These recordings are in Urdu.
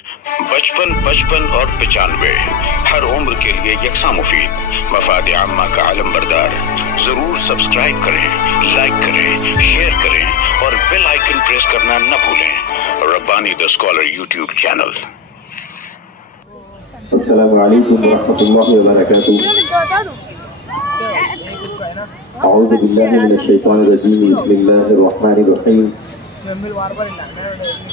55 55 اور 95 ہر عمر کے لیے یکساں مفید، مفاد عامہ کا علم بردار۔ ضرور سبسکرائب کریں، لائک کریں، شیئر کریں اور بیل آئیکن پریس کرنا نہ بھولیں۔ Rabbani the scholar YouTube channel. السلام علیکم ورحمۃ اللہ وبرکاتہ۔ اعوذ باللہ من الشیطان الرجیم، بسم اللہ الرحمن الرحیم۔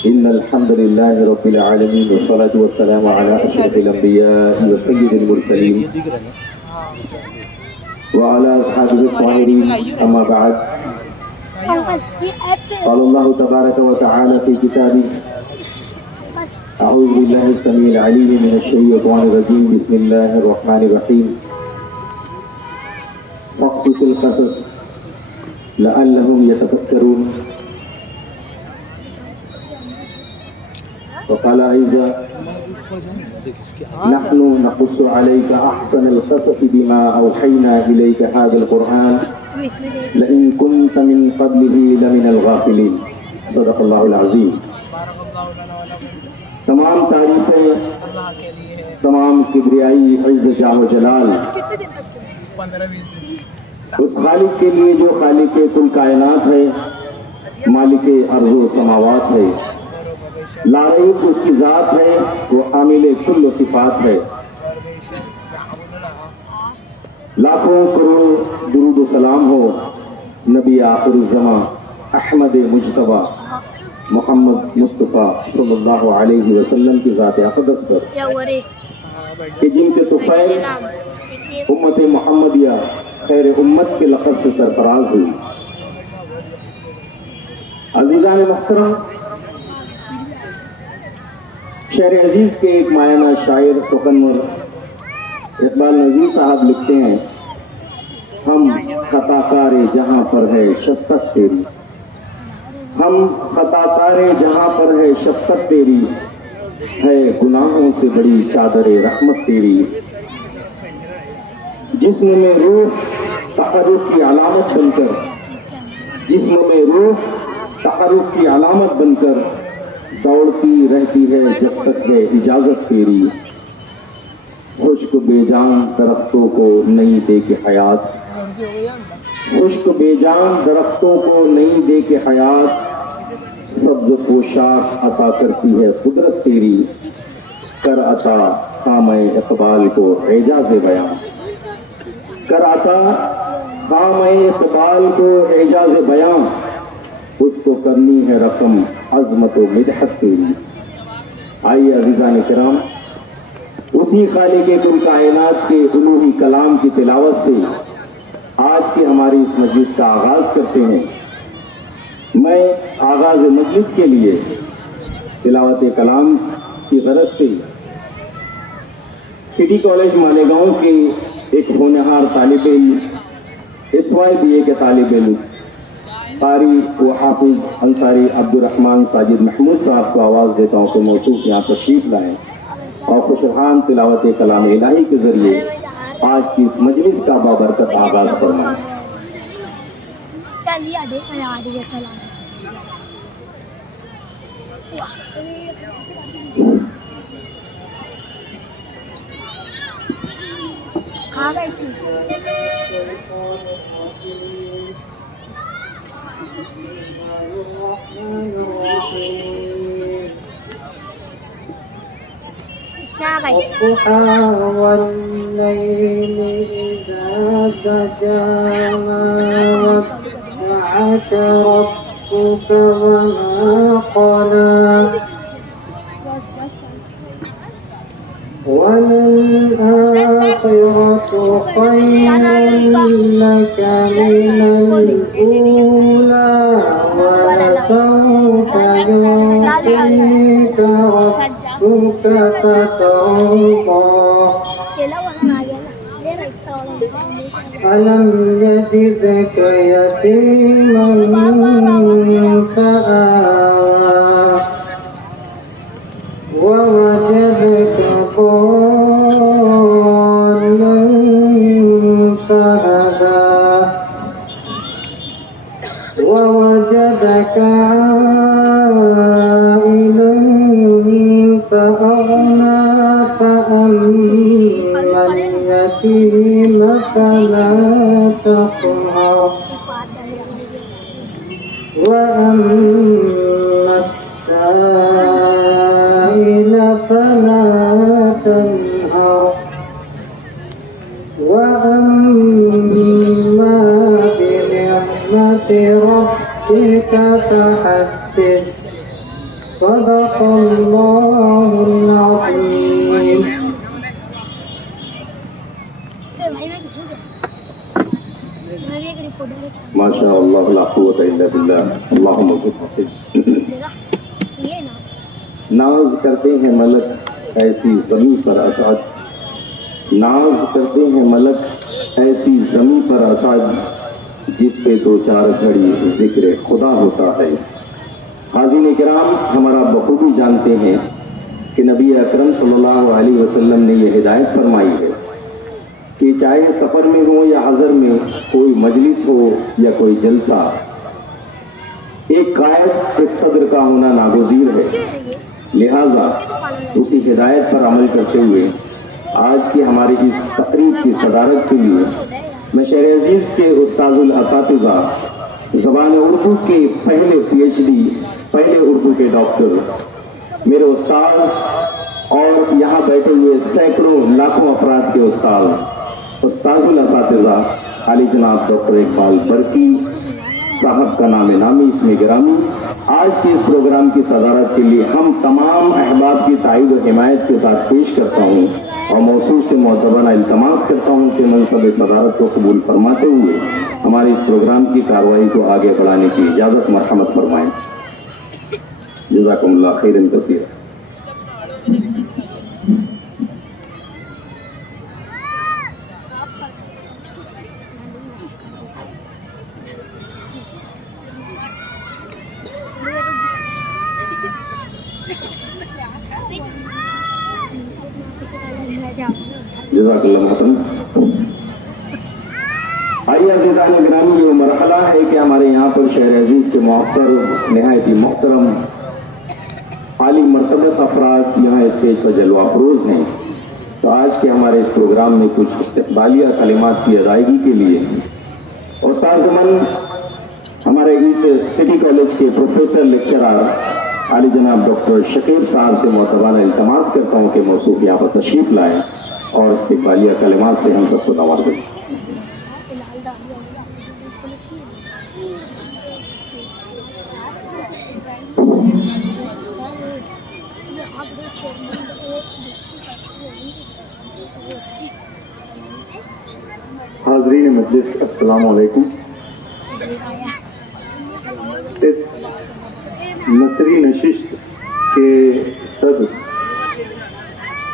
ان الحمد للہ رب العالمین، والصلاة والسلام علی اشرف الانبیاء وسید المرسلین وعلی اصحابہ الطاہرین، اما بعد۔ قال اللہ تبارک وتعالی فی کتابہ: اعوذ باللہ السمیع العلیم من الشیطان الرجیم، بسم اللہ الرحمن الرحیم۔ فاقصص القصص لعلهم يتفکرون۔ وقال أيضا: نحن نقص عليك أحسن القصص بما أوحينا إليك هذا القرآن لئن كنت من قبله لمن الغافلين۔ صدق اللہ العظیم۔ تمام تعریفیں، تمام کبریائی، عز جاہ و جلال اس خالق کے لیے جو خالق کل کائنات ہے، مالک ارض و سماوات ہے، لا ریب اس کی ذات ہے، وہ حامل کل صفات ہے۔ لاکھوں کروڑ درود و سلام ہو نبی آخر الزمان احمد مجتبیٰ محمد مصطفیٰ صلی اللہ علیہ وسلم کی ذات اقدس پر، کہ جن کے طفیل امت محمدیہ خیر امت کے لقب سے سرفراز ہوئی۔ عزیزان محترم، شہر عزیز کے ایک مایانہ شاعر سخنور اقبال نظیر صاحب لکھتے ہیں: ہم خطا کار جہاں پر ہے شفقت تیری، ہم خطا کار جہاں پر ہے شفقت تیری، ہے گناہوں سے بڑی چادر رحمت تیری۔ جسم میں روح تحرک کی علامت بن کر، جسم میں روح تحرک کی علامت بن کر دوڑتی رہتی ہے جب تک ہے اجازت تیری۔ خشک بے جان درختوں کو نہیں دے کے حیات، خشک بے جان درختوں کو نہیں دے کے حیات، سبز پوشاک عطا کرتی ہے قدرت تیری۔ کر عطا خامہ اقبال کو اعجاز بیان، کر عطا خامہ اقبال کو اعجاز بیان، اس کو کرنی ہے رقم عظمت و مدحت تیری۔ آئیے عزیزان کرام، اسی خالق کل کائنات کے الوہی کلام کی تلاوت سے آج کی ہماری اس مجلس کا آغاز کرتے ہیں۔ میں آغاز مجلس کے لیے تلاوت کلام کی غرض سے سٹی کالج مالیگاؤں کے ایک ہونہار طالب علم، SYBA کے طالب علم قاری و حافظ انصاری عبدالرحمن ساجد محمود صاحب کو آواز دیتا ہوں کہ موصوف یہاں تشریف لائیں اور خوشرحان تلاوت کلام الہی کے ذریعے آج کی اس مجلس کا بابرکت آغاز فرمائیں۔ والضحى والليل إذا سجى ما ودعك ربك وما قلى وللآخرة خير لك من الأولى ولسوف يعطيك ربك فترضى ألم يجدك يتيما فآوى ووجدك ضالا فهدى ووجدك عائلا فأغنى فأما اليتيم فلا تقهر وأما السائل فلا تنهر وأما بنعمة ربك فحدث صدق الله العظيم. ماشاء اللہ لا قوت الا باللہ اللہم صل وسلم. ناز کرتے ہیں ملک ایسی زمین پر اسعد، ناز کرتے ہیں ملک ایسی زمین پر اسعد جس پہ دو چار گھڑی ذکر خدا ہوتا ہے. حاضرین کرام، ہمارا بخوبی جانتے ہیں کہ نبی اکرم صلی اللہ علیہ وسلم نے یہ ہدایت فرمائی ہے کہ چاہے سفر میں ہو یا حضر میں کوئی مجلس ہو یا کوئی جلسہ، ایک قائد ایک صدر کا ہونا ناگزیر ہے. لہذا اسی ہدایت پر عمل کرتے ہوئے آج کی ہماری اس تقریب کی صدارت کے لیے میں شہر عزیز کے استاذ الاساتذہ، زبان اردو کے پہلے PhD، پہلے اردو کے ڈاکٹر، میرے استاذ اور یہاں بیٹھے ہوئے سینکڑوں لاکھوں افراد کے استاذ الاساتذہ عالی جناب ڈاکٹر اقبال برقی صاحب کا نام نامی اس میں گرامی، آج کے اس پروگرام کی صدارت کے لیے ہم تمام احباب کی تائید و حمایت کے ساتھ پیش کرتا ہوں اور موصول سے معتبرانہ التماس کرتا ہوں کہ منصب صدارت کو قبول فرماتے ہوئے ہمارے اس پروگرام کی کارروائی کو آگے بڑھانے کی اجازت مرحمت فرمائیں. جزاکم اللہ خیرا کثیرا. جزاک اللہ محترم. آئیے عزیزان گرامی، یہ مرحلہ ہے کہ ہمارے یہاں پر شہر عزیز کے محترم، نہایت ہی محترم، عالی مرتبہ افراد یہاں اسٹیج پر جلوہ افروز ہیں. تو آج کے ہمارے اس پروگرام میں کچھ استقبالیہ کلمات کی ادائیگی کے لیے استاد زمن ہمارے اس سٹی کالج کے پروفیسر لیکچرر عالی جناب ڈاکٹر شکیب صاحب سے معتبرانہ التماس کرتا ہوں کہ موصوف یہاں پر تشریف لائیں اور استقبالیہ کلمات سے ہم سب کو نوازیں. حاضرین مجلس، السلام علیکم. اس نثری نشست کے صدر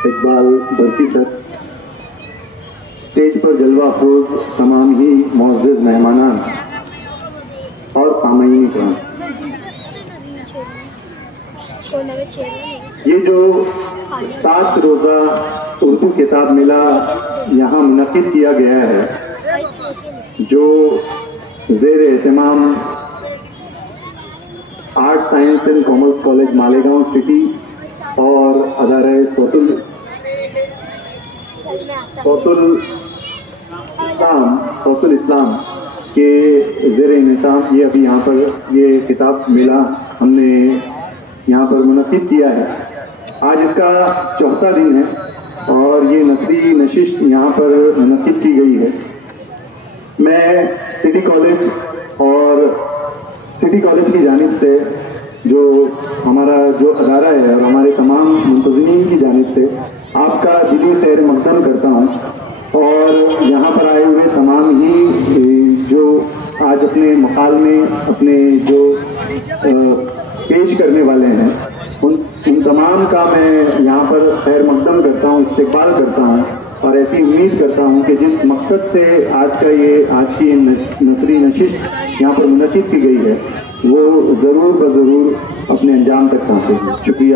اقبال برقی سر، اسٹیج پر جلوہ افروز تمام ہی معزز مہمانان اور سامعین کرام، یہ جو 7 روزہ اردو کتاب میلہ یہاں منعقد کیا گیا ہے، جو زیر اہتمام art science and commerce college Malegaon city اور ادارہ صوت الاسلام کے زیر انعطاف یہ ابھی یہاں پر یہ کتاب میلہ ہم نے یہاں پر منعقد کیا ہے. آج اس کا 4تھا دن ہے اور یہ نثری نشست یہاں پر منعقد کی گئی ہے. میں سٹی کالج کی جانب سے جو ہمارا جو ادارہ ہے اور ہمارے تمام منتظمین کی جانب سے آپ کا دلی خیر مقدم کرتا ہوں، اور یہاں پر آئے ہوئے تمام ہی جو آج اپنے مقالمے اپنے جو پیش کرنے والے ہیں ان تمام کا میں یہاں پر خیر مقدم کرتا ہوں، استقبال کرتا ہوں اور ایسی امید کرتا ہوں کہ جس مقصد سے آج کی نثری نشست یہاں پر منعقد کی گئی ہے وہ ضرور بضرور اپنے انجام تک پہنچے. شکریہ.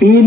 3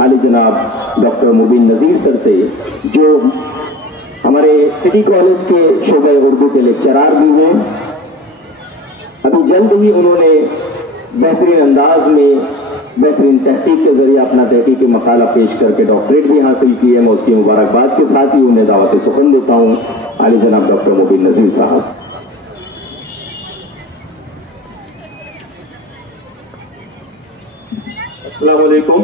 عالی جناب ڈاکٹر مبین نذیر سر سے، جو ہمارے سٹی کالج کے شعبہ اردو کے لیکچرار بھی ہیں۔ ابھی جلد ہی انہوں نے بہترین انداز میں بہترین تحقیق کے ذریعے اپنا تحقیقی مقالہ پیش کر کے ڈاکٹریٹ بھی حاصل کی ہے۔ میں اس کی مبارکباد کے ساتھ ہی انہیں دعوت سخن دیتا ہوں، عالی جناب ڈاکٹر مبین نذیر صاحب۔ السلام علیکم۔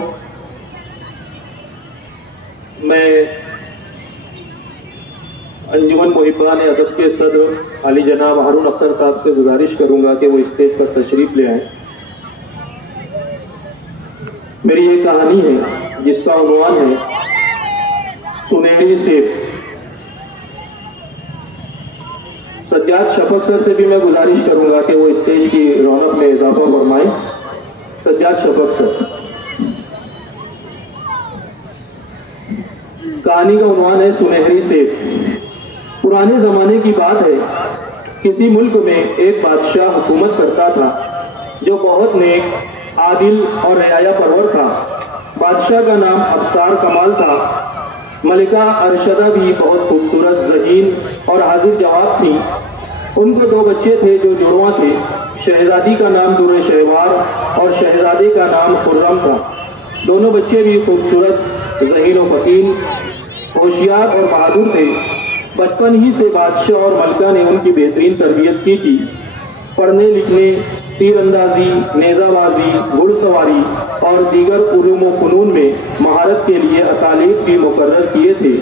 میں انجمن محبان ادب کے صدر علی جناب ہارون اختر صاحب سے گزارش کروں گا کہ وہ اسٹیج پر تشریف لے آئیں۔ میری یہ کہانی ہے جس کا عنوان ہے سنہری سیب۔ سجاد شفق سر سے بھی میں گزارش کروں گا کہ وہ اسٹیج کی رونق میں اضافہ فرمائیں۔ سجاد شفق سر۔ کہانی کا عنوان ہے سنہری سیب۔ پرانے زمانے کی بات ہے، کسی ملک میں ایک بادشاہ حکومت کرتا تھا جو بہت نیک، عادل اور رعایا پرور تھا۔ بادشاہ کا نام ابصار کمال تھا۔ ملکہ ارشدہ بھی بہت خوبصورت، ذہین اور حاضر جواب تھی۔ ان کو 2 بچے تھے جو جڑواں تھے۔ شہزادی کا نام در شہوار اور شہزادے کا نام خرم تھا۔ دونوں بچے بھی خوبصورت، ذہین و فطین، ہوشیار اور بہادر تھے۔ بچپن ہی سے بادشاہ اور ملکہ نے ان کی بہترین تربیت کی تھی۔ پڑھنے لکھنے، تیر اندازی، نیزہ بازی، گھڑ سواری اور دیگر علوم و فنون میں مہارت کے لیے اطالب بھی مقرر کیے تھے۔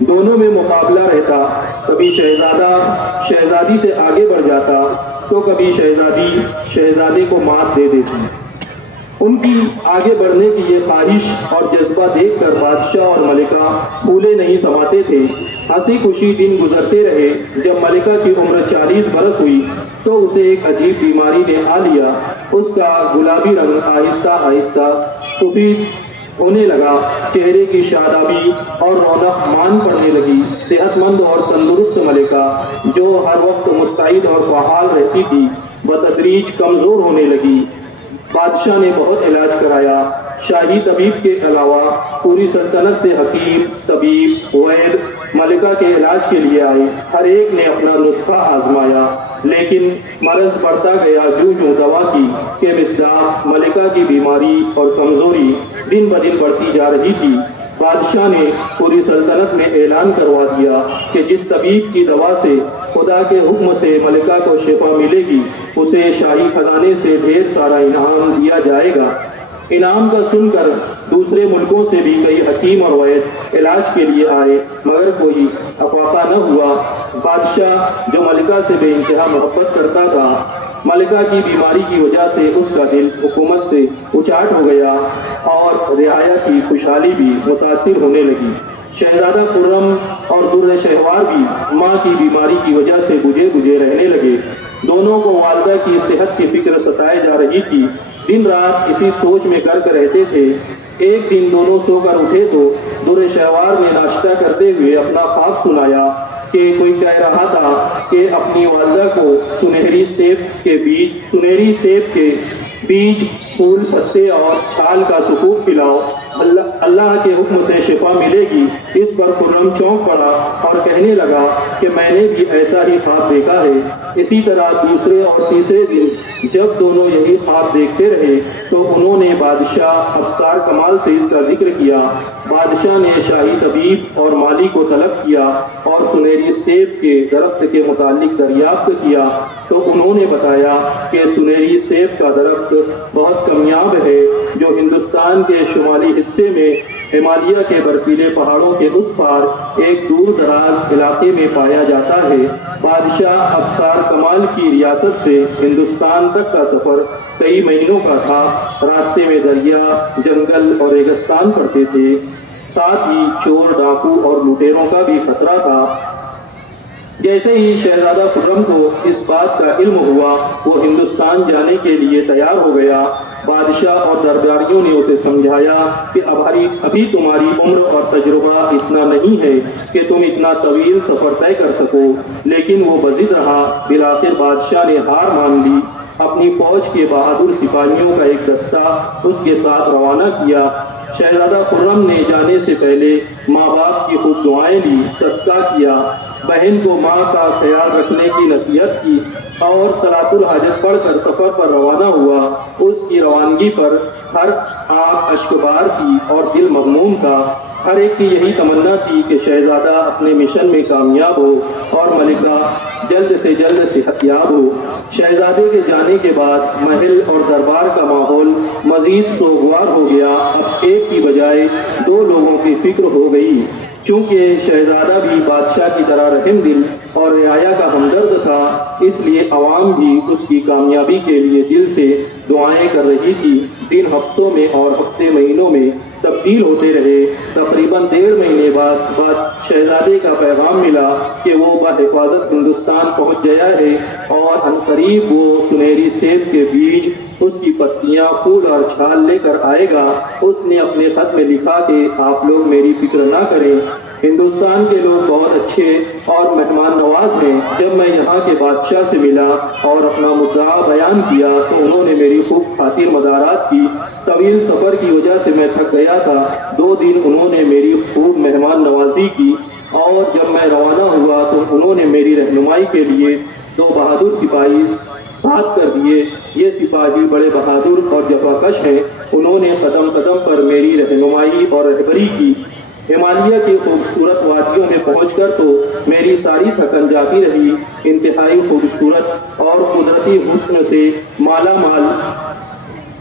دونوں میں مقابلہ رہتا، کبھی شہزادہ شہزادی سے آگے بڑھ جاتا تو کبھی شہزادی شہزادے کو مات دے دیتی۔ ان کی آگے بڑھنے کی یہ خواہش اور جذبہ دیکھ کر بادشاہ اور ملکہ پھولے نہیں سماتے تھے۔ ہنسی خوشی دن گزرتے رہے۔ جب ملکہ کی عمر 40 برس ہوئی تو اسے ایک عجیب بیماری نے آ لیا۔ اس کا گلابی رنگ آہستہ آہستہ سفید ہونے لگا، چہرے کی شادابی اور رونق مان پڑنے لگی۔ صحت مند اور تندرست ملکہ جو ہر وقت مستعد اور فعال رہتی تھی، بتدریج کمزور ہونے لگی۔ بادشاہ نے بہت علاج کرایا۔ شاہی طبیب کے علاوہ پوری سلطنت سے حکیم، طبیب، وید ملکہ کے علاج کے لیے آئے۔ ہر ایک نے اپنا نسخہ آزمایا، لیکن مرض بڑھتا گیا۔ جو دوا کی کہ مصداق ملکہ کی بیماری اور کمزوری دن بدن بڑھتی جا رہی تھی۔ بادشاہ نے پوری سلطنت میں اعلان کروا دیا کہ جس طبیب کی دوا سے خدا کے حکم سے ملکہ کو شفا ملے گی، اسے شاہی خزانے سے ڈھیر سارا انعام دیا جائے گا۔ انعام کا سن کر دوسرے ملکوں سے بھی کئی حکیم اور وید علاج کے لیے آئے، مگر کوئی افاقہ نہ ہوا۔ بادشاہ جو ملکہ سے بے انتہا محبت کرتا تھا، ملکہ کی بیماری کی وجہ سے اس کا دل حکومت سے اچاٹ ہو گیا اور رعایا کی خوشحالی بھی متاثر ہونے لگی۔ شہزادہ خرم اور در شہوار بھی ماں کی بیماری کی وجہ سے بجھے رہنے لگے۔ دونوں کو والدہ کی صحت کی فکر ستائے جا رہی تھی۔ دن رات اسی سوچ میں غرق رہتے تھے۔ ایک دن دونوں سو کر اٹھے تو در شہوار نے ناشتہ کرتے ہوئے اپنا خواب سنایا کہ کوئی کہہ رہا تھا کہ اپنی والدہ کو سنہری سیب کے بیج، پھول، پتے اور چھال کا سکوب پلاؤ، اللہ کے حکم سے شفا ملے گی۔ اس پر خرم چونک پڑا اور کہنے لگا کہ میں نے بھی ایسا ہی خواب دیکھا ہے۔ اسی طرح دوسرے اور تیسرے دن جب دونوں یہی خواب دیکھتے رہے تو انہوں نے بادشاہ ابصار کمال سے اس کا ذکر کیا۔ بادشاہ نے شاہی طبیب اور مالی کو طلب کیا اور سنہری سیب کے درخت کے متعلق دریافت کیا تو انہوں نے بتایا کہ سنہری سیب کا درخت بہت کامیاب ہے جو ہندوستان کے شمالی حصے میں ہمالیہ کے برفیلے پہاڑوں کے اس پار ایک دور دراز علاقے میں پایا جاتا ہے۔ بادشاہ ابصار کمال کی ریاست سے ہندوستان تک کا سفر کئی مہینوں کا تھا۔ راستے میں دریا، جنگل اور ریگستان پڑتے تھے، ساتھ ہی چور، ڈاکو اور لوٹیروں کا بھی خطرہ تھا۔ جیسے ہی شہزادہ خرم کو اس بات کا علم ہوا، وہ ہندوستان جانے کے لیے تیار ہو گیا۔ بادشاہ اور درباریوں نے اسے سمجھایا کہ ابھی تمہاری عمر اور تجربہ اتنا نہیں ہے کہ تم اتنا طویل سفر طے کر سکو، لیکن وہ بضد رہا۔ بالآخر بادشاہ نے ہار مان لی اپنی فوج کے بہادر سپاہیوں کا ایک دستہ اس کے ساتھ روانہ کیا۔ شہزادہ خرم نے جانے سے پہلے ماں باپ کی خوب دعائیں لی، صدقہ کیا، بہن کو ماں کا خیال رکھنے کی نصیحت کی اور صلاۃ الحاجت پڑھ کر سفر پر روانہ ہوا۔ اس کی روانگی پر ہر آنکھ اشکبار تھی اور دل مغموم تھا۔ ہر ایک کی یہی تمنا تھی کہ شہزادہ اپنے مشن میں کامیاب ہو اور ملکہ جلد سے جلد صحت یاب ہو۔ شہزادے کے جانے کے بعد محل اور دربار کا ماحول مزید سوگوار ہو گیا۔ اب ایک کی بجائے دو لوگوں کی فکر ہو گئی۔ چونکہ شہزادہ بھی بادشاہ کی طرح رحم دل اور رعایا کا ہمدرد تھا، اس لیے عوام بھی اس کی کامیابی کے لیے دل سے دعائیں کر رہی تھی۔ دن ہفتوں میں اور ہفتے مہینوں میں تبدیل ہوتے رہے۔ تقریباً 1.5 مہینے بعد شہزادے کا پیغام ملا کہ وہ بحفاظت ہندوستان پہنچ گیا ہے اور عنقریب وہ سنہری سیب کے بیج، اس کی پتیاں، پھول اور چھال لے کر آئے گا۔ اس نے اپنے خط میں لکھا کہ آپ لوگ میری فکر نہ کریں، ہندوستان کے لوگ بہت اچھے اور مہمان نواز ہیں۔ جب میں یہاں کے بادشاہ سے ملا اور اپنا مدعا بیان کیا تو انہوں نے میری خوب خاطر مدارات کی۔ طویل سفر کی وجہ سے میں تھک گیا تھا۔ 2 دن انہوں نے میری خوب مہمان نوازی کی اور جب میں روانہ ہوا تو انہوں نے میری رہنمائی کے لیے 2 بہادر سپاہی ساتھ کر دیے۔ یہ سپاہی بڑے بہادر اور جفاکش ہیں۔ انہوں نے قدم قدم پر میری رہنمائی اور رہبری کی۔ ہمالیہ کی خوبصورت وادیوں میں پہنچ کر تو میری ساری تھکن جاتی رہی۔ انتہائی خوبصورت اور قدرتی حسن سے مالا مال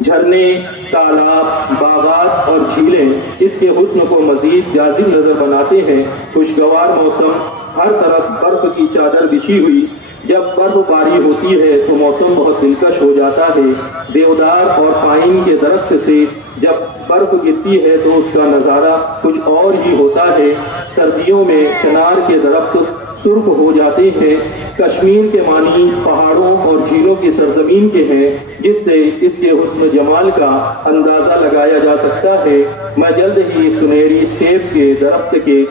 جھرنے، تالاب، باغات اور جھیلیں اس کے حسن کو مزید جاذب نظر بناتے ہیں۔ خوشگوار موسم، ہر طرف برف کی چادر بچھی ہوئی۔ جب برف باری ہوتی ہے تو موسم بہت دلکش ہو جاتا ہے۔ دیودار اور پائن کے درخت سے جب برف گرتی ہے تو اس کا نظارہ کچھ اور ہی ہوتا ہے۔ سردیوں میں چنار کے درخت سرخ ہو جاتے ہیں۔ کشمیر کے معنی پہاڑوں اور جھیلوں کی سرزمین کے ہیں، جس سے اس کے حسن جمال کا اندازہ لگایا جا سکتا ہے۔ میں جلد ہی سنہری سیب کے درخت کے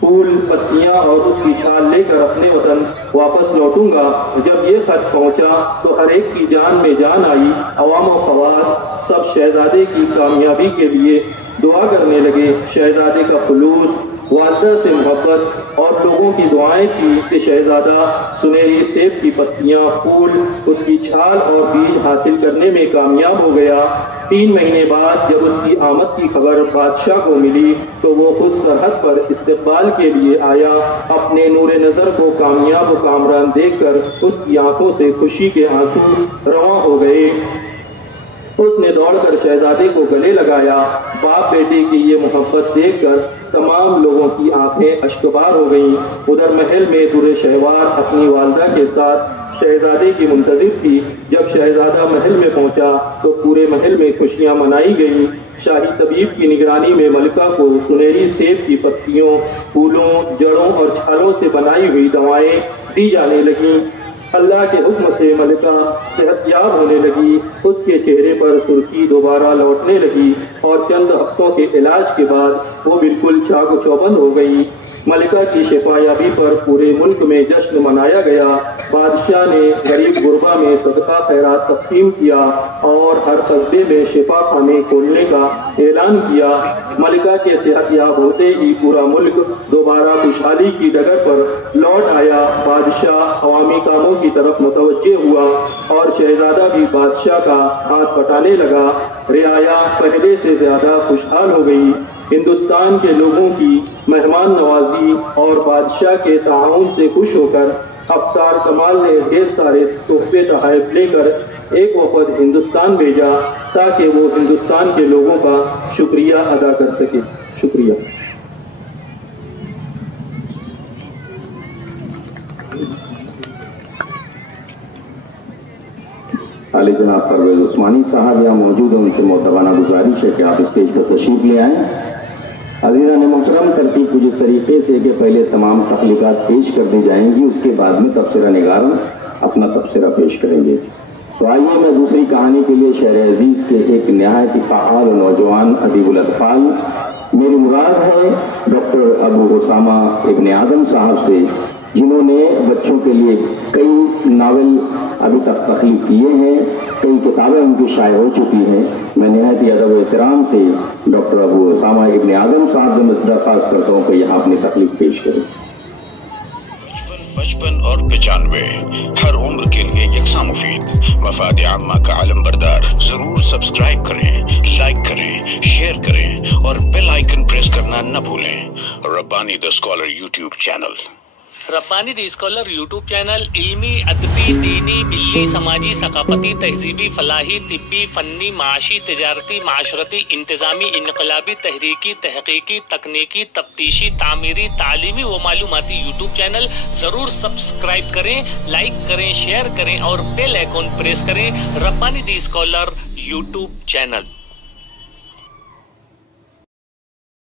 پھول، پتیاں اور اس کی چھال لے کر اپنے وطن واپس لوٹوں گا۔ جب یہ خط پہنچا تو ہر ایک کی جان میں جان آئی۔ عوام و خواص سب شہزادے کی کامیابی کے لیے دعا کرنے لگے۔ شہزادے کا خلوص، والدہ سے محبت اور لوگوں کی دعائیں تھی کہ شہزادہ سنہری سیب کی پتیاں، پھول، اس کی چھال اور بیج حاصل کرنے میں کامیاب ہو گیا۔ 3 مہینے بعد جب اس کی آمد کی خبر بادشاہ کو ملی تو وہ خود سرحد پر استقبال کے لیے آیا۔ اپنے نور نظر کو کامیاب و کامران دیکھ کر اس کی آنکھوں سے خوشی کے آنسو رواں ہو گئے۔ اس نے دوڑ کر شہزادے کو گلے لگایا۔ باپ بیٹے کی یہ محبت دیکھ کر تمام لوگوں کی آنکھیں اشکبار ہو گئیں۔ ادھر محل میں در شہوار اپنی والدہ کے ساتھ شہزادے کی منتظر تھی۔ جب شہزادہ محل میں پہنچا تو پورے محل میں خوشیاں منائی گئیں۔ شاہی طبیب کی نگرانی میں ملکہ کو سنہری سیب کی پتیوں، پھولوں، جڑوں اور چھالوں سے بنائی ہوئی دوائیں دی جانے لگیں۔ اللہ کے حکم سے ملکہ صحت یاب ہونے لگی۔ اس کے چہرے پر سرخی دوبارہ لوٹنے لگی اور چند ہفتوں کے علاج کے بعد وہ بالکل چاق و چوبند ہو گئی۔ ملکہ کی شفا یابی پر پورے ملک میں جشن منایا گیا۔ بادشاہ نے غریب غربا میں صدقہ خیرات تقسیم کیا اور ہر قصبے میں شفا خانے کھولنے کا اعلان کیا۔ ملکہ کے صحت یاب ہوتے ہی پورا ملک دوبارہ خوشحالی کی ڈگر پر لوٹ آیا۔ بادشاہ عوامی کاموں کی طرف متوجہ ہوا اور شہزادہ بھی بادشاہ کا ہاتھ پٹانے لگا۔ رعایا پہلے سے زیادہ خوشحال ہو گئی۔ ہندوستان کے لوگوں کی مہمان نوازی اور بادشاہ کے تعاون سے خوش ہو کر افسر کمال نے ڈھیر سارے تحفے تحائف لے کر ایک وفد ہندوستان بھیجا تاکہ وہ ہندوستان کے لوگوں کا شکریہ ادا کر سکے۔ شکریہ۔ عالی جناب پرویز عثمانی صاحب یہاں موجود ہیں، ان سے معتبانہ گزارش ہے کہ آپ اسٹیج پر تشریف لے آئیں۔ عزیزان محترم، ترتیب کچھ اس طریقے سے کہ پہلے تمام تخلیقات پیش کر دی جائیں گی، اس کے بعد میں تبصرہ نگار اپنا تبصرہ پیش کریں گے۔ تو آئیے میں دوسری کہانی کے لیے شہر عزیز کے ایک نہایت فعال نوجوان ادیب الاطفال، میری مراد ہے ڈاکٹر ابو اسامہ ابن آدم صاحب سے، جنہوں نے بچوں کے لیے کئی ناول ابھی تک تخلیق کیے ہیں، کئی کتابیں ان کی شائع ہو چکی ہیں۔ میں نہایت ہی ادب و احترام سے ڈاکٹر ابو اسامہ ابن اعظم صاحب سے درخواست کرتا ہوں کہ یہاں اپنی تخلیق پیش کریں۔ 55 اور 95 ہر عمر کے لیے یکساں مفید، مفاد عامہ کا علم بردار۔ ضرور سبسکرائب کریں، لائک کریں، شیئر کریں اور بیل آئیکن پریس کرنا نہ بھولیں۔ Rabbani the scholar YouTube channel. Rabbani the scholar YouTube channel علمی، ادبی، دینی، ملی، سماجی، ثقافتی، تہذیبی، فلاحی، طبی، فنی، معاشی، تجارتی، معاشرتی، انتظامی، انقلابی، تحریکی، تحقیقی، تکنیکی، تفتیشی، تعمیری، تعلیمی و معلوماتی یوٹیوب چینل۔ ضرور سبسکرائب کریں، لائک کریں، شیئر کریں اور بیل آئیکن پریس کریں۔ ربانی دی اسکالر یوٹیوب چینل۔